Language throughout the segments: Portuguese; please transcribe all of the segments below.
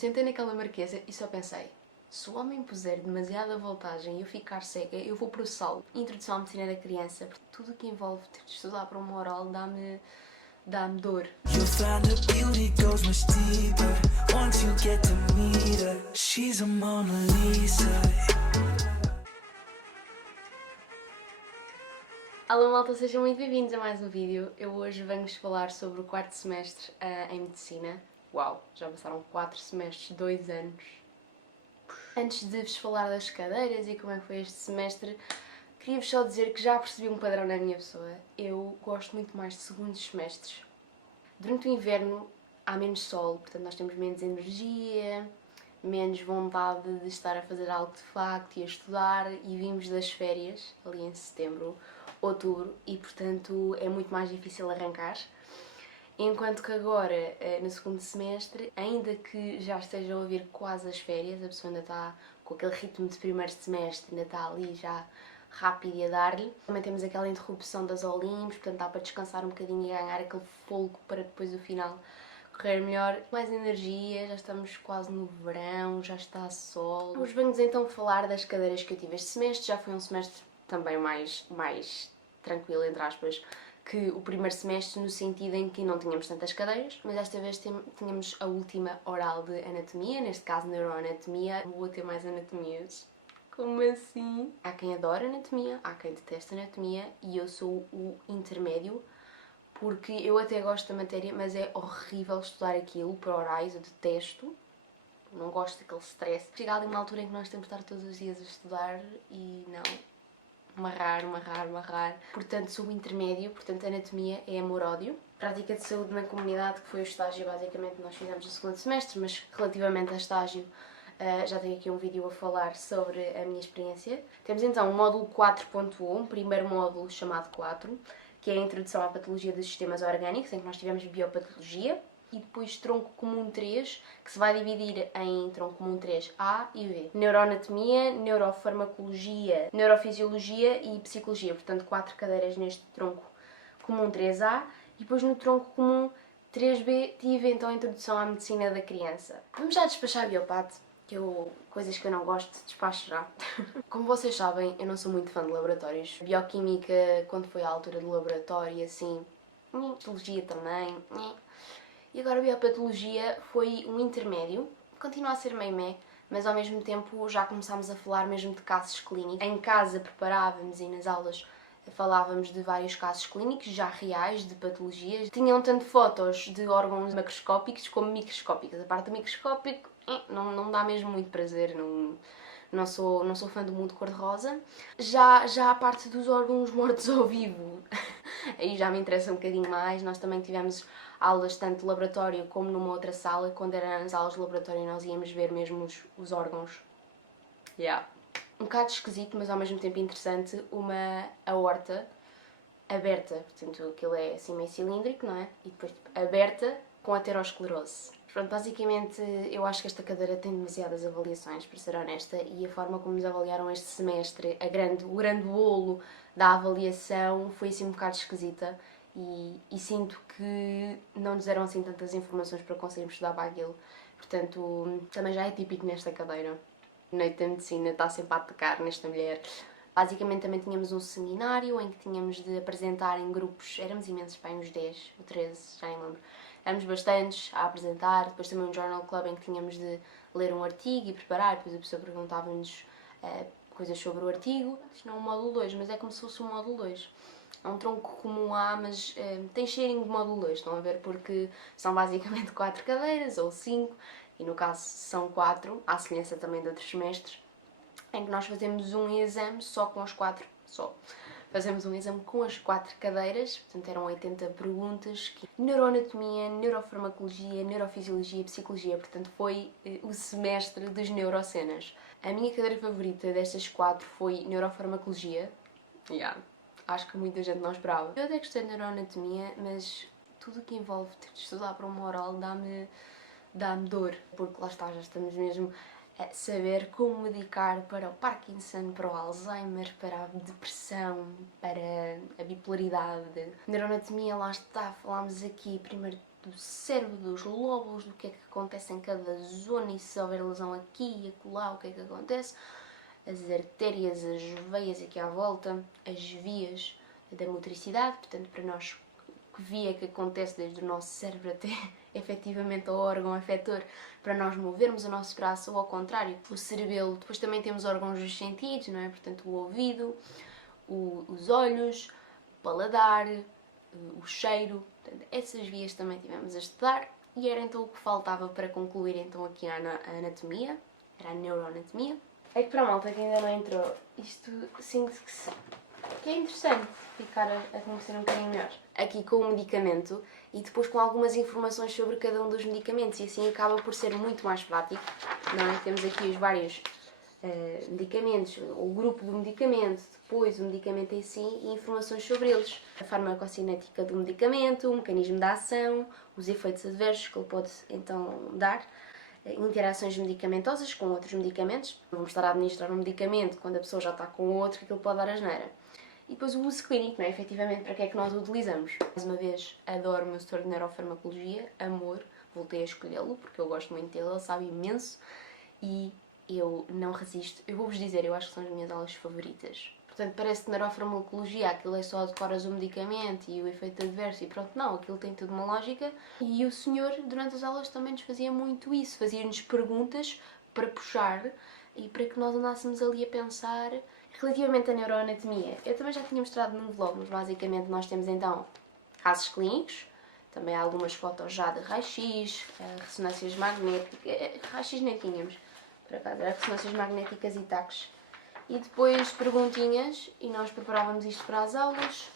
sentei naquela marquesa e só pensei: se o homem puser demasiada voltagem e eu ficar cega, eu vou processá-lo. Introdução à medicina da criança, porque tudo o que envolve ter de estudar para uma oral dá-me dor. You'll find the beauty goes much deeper once you get to meet her. She's a Mona Lisa. Olá malta, sejam muito bem-vindos a mais um vídeo. Eu hoje venho-vos falar sobre o quarto semestre em Medicina. Uau, já passaram 4 semestres, 2 anos. Antes de vos falar das cadeiras e como é que foi este semestre, queria-vos só dizer que já percebi um padrão na minha pessoa. Eu gosto muito mais de segundos semestres. Durante o inverno há menos sol, portanto nós temos menos energia, menos vontade de estar a fazer algo de facto e a estudar, e vimos das férias, ali em setembro, outubro, e portanto é muito mais difícil arrancar. Enquanto que agora, no segundo semestre, ainda que já estejam a vir quase as férias, a pessoa ainda está com aquele ritmo de primeiro semestre, ainda está ali já rápido e a dar-lhe. Também temos aquela interrupção das Olimpíadas, portanto dá para descansar um bocadinho e ganhar aquele fôlego para depois o final correr melhor. Mais energia, já estamos quase no verão, já está sol. Vamos então falar das cadeiras que eu tive este semestre. Já foi um semestre também mais tranquilo, entre aspas, que o primeiro semestre, no sentido em que não tínhamos tantas cadeiras, mas esta vez tínhamos a última oral de anatomia, neste caso neuroanatomia. Vou ter mais anatomias. Como assim? Há quem adora anatomia, há quem detesta anatomia, e eu sou o intermédio, porque eu até gosto da matéria, mas é horrível estudar aquilo para orais, eu detesto. Não gosto daquele stress. Chega ali uma altura em que nós temos de estar todos os dias a estudar e não. Marrar. Portanto, sou o intermédio, portanto, anatomia é amor-ódio. Prática de saúde na comunidade, que foi o estágio basicamente que nós fizemos no segundo semestre, mas relativamente a estágio já tenho aqui um vídeo a falar sobre a minha experiência. Temos então o módulo 4.1, primeiro módulo chamado 4, que é a introdução à patologia dos sistemas orgânicos, em que nós tivemos biopatologia, e depois tronco comum 3, que se vai dividir em tronco comum 3A e B. Neuroanatomia, neurofarmacologia, neurofisiologia e psicologia, portanto 4 cadeiras neste tronco comum 3A, e depois no tronco comum 3B tive então a introdução à medicina da criança. Vamos já despachar a biopat, coisas que eu não gosto, despacho já. Como vocês sabem, eu não sou muito fã de laboratórios. Bioquímica, quando foi a altura do laboratório, assim, patologia também, E agora a biopatologia foi um intermédio, continua a ser meio mas ao mesmo tempo já começámos a falar mesmo de casos clínicos. Em casa preparávamos e nas aulas falávamos de vários casos clínicos já reais de patologias. Tinham tanto fotos de órgãos macroscópicos como microscópicos. A parte do microscópico não dá mesmo muito prazer, não sou fã do mundo cor-de-rosa. Já a parte dos órgãos mortos ao vivo, aí já me interessa um bocadinho mais. Nós também tivemos aulas tanto de laboratório como numa outra sala. Quando eram as aulas de laboratório nós íamos ver mesmo os órgãos. Um bocado esquisito, mas ao mesmo tempo interessante, uma aorta aberta, portanto aquilo é assim meio cilíndrico, não é? E depois aberta com aterosclerose. Pronto, basicamente eu acho que esta cadeira tem demasiadas avaliações, para ser honesta, e a forma como nos avaliaram este semestre, o grande bolo da avaliação foi assim um bocado esquisita, e sinto que não nos deram assim tantas informações para conseguirmos estudar para aquilo. Portanto, também já é típico nesta cadeira. Noite da Medicina está sempre a atacar nesta mulher. Basicamente também tínhamos um seminário em que tínhamos de apresentar em grupos, éramos imensos, bem, uns 10 ou 13, já nem lembro. Éramos bastantes a apresentar, depois também um journal club em que tínhamos de ler um artigo e preparar, depois a pessoa perguntava-nos coisas sobre o artigo. Isto não é um módulo 2, mas é como se fosse um módulo 2. É um tronco comum A, mas tem cheirinho de módulo 2, estão a ver? Porque são basicamente 4 cadeiras, ou 5, e no caso são 4, à semelhança também de outros semestres, em que nós fazemos um exame só com as 4, Fazemos um exame com as 4 cadeiras, portanto eram 80 perguntas. Neuroanatomia, neurofarmacologia, neurofisiologia e psicologia, portanto foi o semestre das neurocenas. A minha cadeira favorita destas 4 foi neurofarmacologia. Acho que muita gente não esperava. Eu até gostei de neuroanatomia, mas tudo o que envolve ter de estudar para uma oral dá-me dor, porque lá está, já estamos mesmo a saber como medicar para o Parkinson, para o Alzheimer, para a depressão, para a bipolaridade. Neuroanatomia, lá está, falámos aqui primeiro do cérebro, dos lóbulos, do que é que acontece em cada zona e se houver lesão aqui e acolá, o que é que acontece, as artérias, as veias aqui à volta, as vias da motricidade, portanto para nós que via que acontece desde o nosso cérebro até efetivamente ao órgão afetor, para nós movermos o nosso braço ou ao contrário, o cerebelo. Depois também temos órgãos dos sentidos, não é? Portanto o ouvido, os olhos, o paladar, o cheiro, portanto, essas vias também tivemos a estudar e era então o que faltava para concluir então aqui a anatomia, era a neuroanatomia. É que para a malta que ainda não entrou, isto sinto que é interessante ficar a conhecer um bocadinho melhor. Aqui com o medicamento e depois com algumas informações sobre cada um dos medicamentos e assim acaba por ser muito mais prático, não é? Temos aqui os vários medicamentos, o grupo do medicamento, depois o medicamento em si e informações sobre eles. A farmacocinética do medicamento, o mecanismo da ação, os efeitos adversos que ele pode então dar, interações medicamentosas com outros medicamentos. Vamos estar a administrar um medicamento quando a pessoa já está com outro, que aquilo pode dar asneira. E depois o uso clínico, não é? Efetivamente, para que é que nós o utilizamos? Mais uma vez, adoro o meu setor de neurofarmacologia, amor, voltei a escolhê-lo, porque eu gosto muito dele, ele sabe imenso e eu não resisto. Eu vou-vos dizer, eu acho que são as minhas aulas favoritas. Portanto, parece que neurofarmacologia, aquilo é só decoras o medicamento e o efeito adverso e pronto, não, aquilo tem tudo uma lógica. E o senhor, durante as aulas, também nos fazia muito isso, fazia-nos perguntas para puxar e para que nós andássemos ali a pensar. Relativamente à neuroanatomia, eu também já tinha mostrado num vlog, mas basicamente nós temos então casos clínicos, também há algumas fotos já de raio-x, ressonâncias magnéticas, raio-x nem tínhamos, por acaso, era ressonâncias magnéticas e taques. E depois perguntinhas, e nós preparávamos isto para as aulas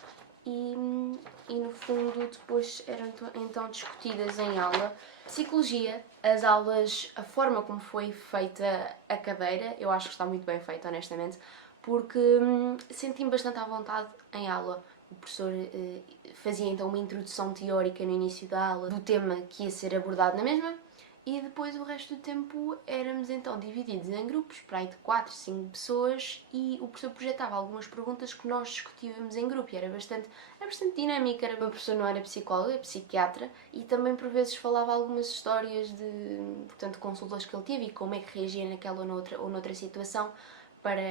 e no fundo depois eram então discutidas em aula. Psicologia, as aulas, a forma como foi feita a cadeira, eu acho que está muito bem feita, honestamente, porque senti-me bastante à vontade em aula. O professor fazia então uma introdução teórica no início da aula do tema que ia ser abordado na mesma e depois o resto do tempo éramos então divididos em grupos, para aí de 4, 5 pessoas e o professor projetava algumas perguntas que nós discutíamos em grupo e era bastante dinâmica. O professor não era psicólogo, é psiquiatra e também por vezes falava algumas histórias de, portanto, consultas que ele teve e como é que reagia naquela ou noutra situação para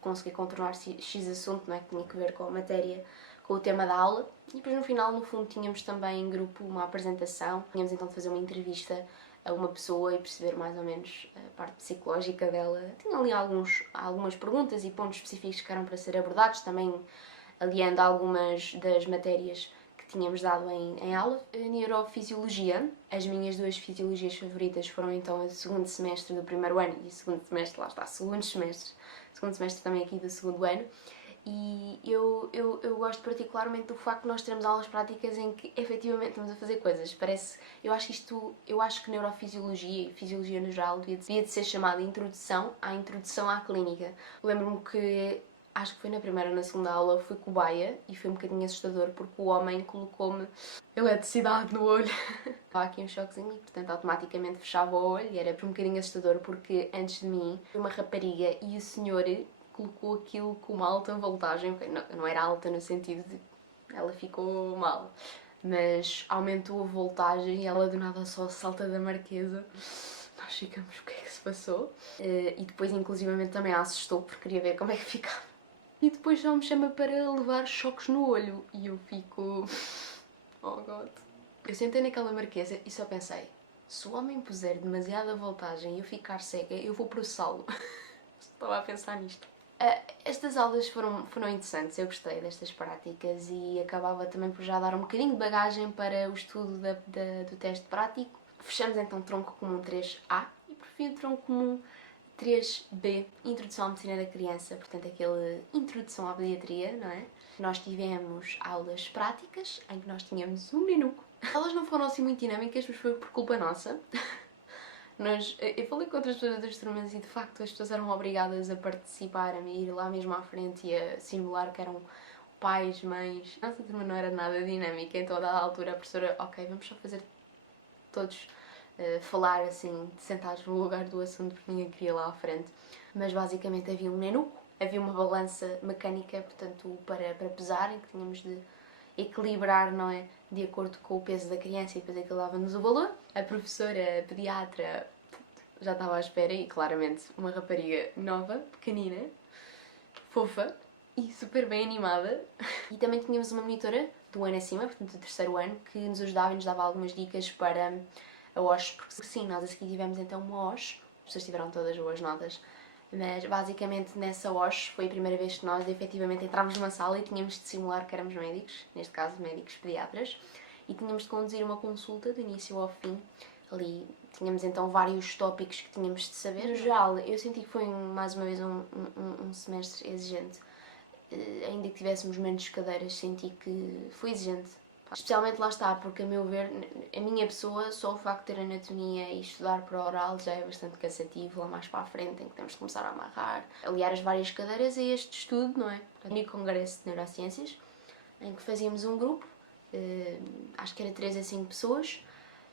conseguir contornar X assunto, não é? Que tinha que ver com a matéria, com o tema da aula. E depois no final, no fundo, tínhamos também em grupo uma apresentação. Tínhamos então de fazer uma entrevista a uma pessoa e perceber mais ou menos a parte psicológica dela. Tinha ali algumas perguntas e pontos específicos que eram para ser abordados, também aliando algumas das matérias que tínhamos dado em aula. A neurofisiologia, as minhas duas fisiologias favoritas foram então o segundo semestre do primeiro ano e o segundo semestre, lá está, segundo semestre também aqui do segundo ano. E eu gosto particularmente do facto de nós termos aulas práticas em que efetivamente estamos a fazer coisas. Eu acho que neurofisiologia e fisiologia no geral devia de ser chamada introdução à clínica. Lembro-me que, acho que foi na primeira ou na segunda aula, fui cobaia e foi um bocadinho assustador porque o homem colocou-me eletricidade no olho. Estava aqui um choquezinho e, portanto, automaticamente fechava o olho e era um bocadinho assustador porque antes de mim foi uma rapariga e o senhor colocou aquilo com uma alta voltagem, não era alta no sentido de ela ficou mal, mas aumentou a voltagem e ela do nada só salta da marquesa. Nós ficamos, o que é que se passou? E depois inclusivamente também a assustou porque queria ver como é que ficava. E depois só me chama para levar choques no olho e eu fico... oh God. Eu sentei naquela marquesa e só pensei, se o homem puser demasiada voltagem e eu ficar cega, eu vou processá-lo. Estava a pensar nisto. Estas aulas foram interessantes, eu gostei destas práticas e acabava também por já dar um bocadinho de bagagem para o estudo do teste prático. Fechamos então tronco comum 3A e por fim o tronco comum 3B, Introdução à Medicina da Criança, portanto aquele Introdução à Pediatria, não é? Nós tivemos aulas práticas em que nós tínhamos um menuco. Elas não foram assim muito dinâmicas, mas foi por culpa nossa. Eu falei com outras pessoas das turmas e de facto as pessoas eram obrigadas a participar, a ir lá mesmo à frente e a simular que eram pais, mães. Nossa turma não era nada dinâmica, então a dada altura a professora, ok, vamos só fazer todos falar assim, sentados no lugar do assunto porque ninguém queria lá à frente. Mas basicamente havia um nenuco, havia uma balança mecânica, portanto, para pesar, em que tínhamos de equilibrar, não é? De acordo com o peso da criança e depois aquilo dava-nos o valor. A professora, a pediatra, já estava à espera e claramente uma rapariga nova, pequenina, fofa e super bem animada. E também tínhamos uma monitora do ano acima, portanto do terceiro ano, que nos ajudava e nos dava algumas dicas para a OSH, porque sim, nós a seguir tivemos então uma OSH, as pessoas tiveram todas boas notas, mas basicamente nessa OSH foi a primeira vez que nós efetivamente entrámos numa sala e tínhamos de simular que éramos médicos, neste caso médicos pediatras, e tínhamos de conduzir uma consulta do início ao fim. Ali tínhamos então vários tópicos que tínhamos de saber. No geral, eu senti que foi mais uma vez um semestre exigente. Ainda que tivéssemos menos cadeiras, senti que foi exigente. Especialmente lá está, porque a meu ver, a minha pessoa, só o facto de ter anatomia e estudar para oral já é bastante cansativo, lá mais para a frente, em que temos de começar a amarrar, aliar as várias cadeiras a este estudo, não é? O único congresso de neurociências, em que fazíamos um grupo, acho que era 3 a 5 pessoas,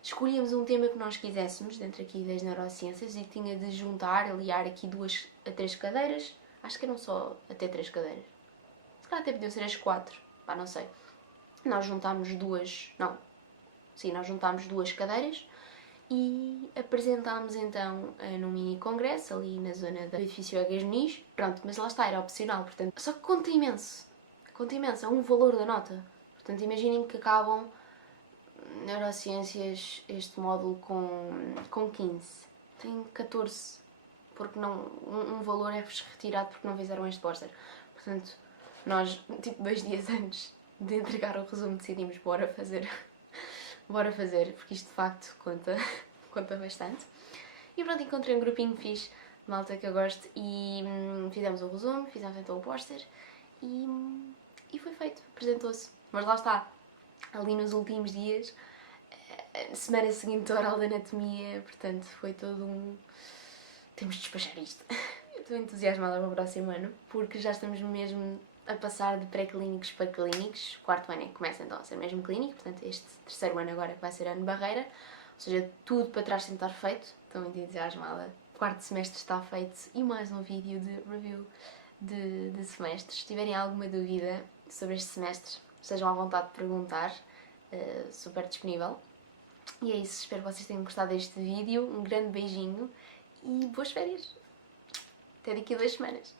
escolhíamos um tema que nós quiséssemos, dentro aqui das neurociências, e tinha de juntar, aliar aqui 2 a 3 cadeiras, acho que eram só até 3 cadeiras. Se calhar até podiam ser as 4, pá, não sei. Nós juntámos nós juntámos 2 cadeiras e apresentámos então num mini congresso ali na zona do edifício Aganis. Pronto, mas lá está, era opcional, portanto, só que conta imenso, é um valor da nota. Portanto, imaginem que acabam neurociências, este módulo com 15, tem 14, porque não, um valor é-vos retirado porque não fizeram este póster. Portanto, nós, tipo 2 dias antes de entregar o resumo, decidimos bora fazer, porque isto de facto conta bastante. E pronto, encontrei um grupinho fixe, malta que eu gosto, e fizemos o resumo, fizemos então o póster e foi feito, apresentou-se. Mas lá está, ali nos últimos dias, semana seguinte ao oral de anatomia, portanto foi todo temos de despachar isto. Eu estou entusiasmada para o próximo ano, porque já estamos mesmo a passar de pré-clínicos para clínicos. O 4º ano é que começa então a ser mesmo clínico, portanto este 3º ano agora que vai ser ano barreira, ou seja, tudo para trás sem estar feito. Estou muito entusiasmada. O 4º semestre está feito e mais um vídeo de review de semestres. Se tiverem alguma dúvida sobre este semestre, sejam à vontade de perguntar, super disponível. E é isso, espero que vocês tenham gostado deste vídeo. Um grande beijinho e boas férias! Até daqui a 2 semanas!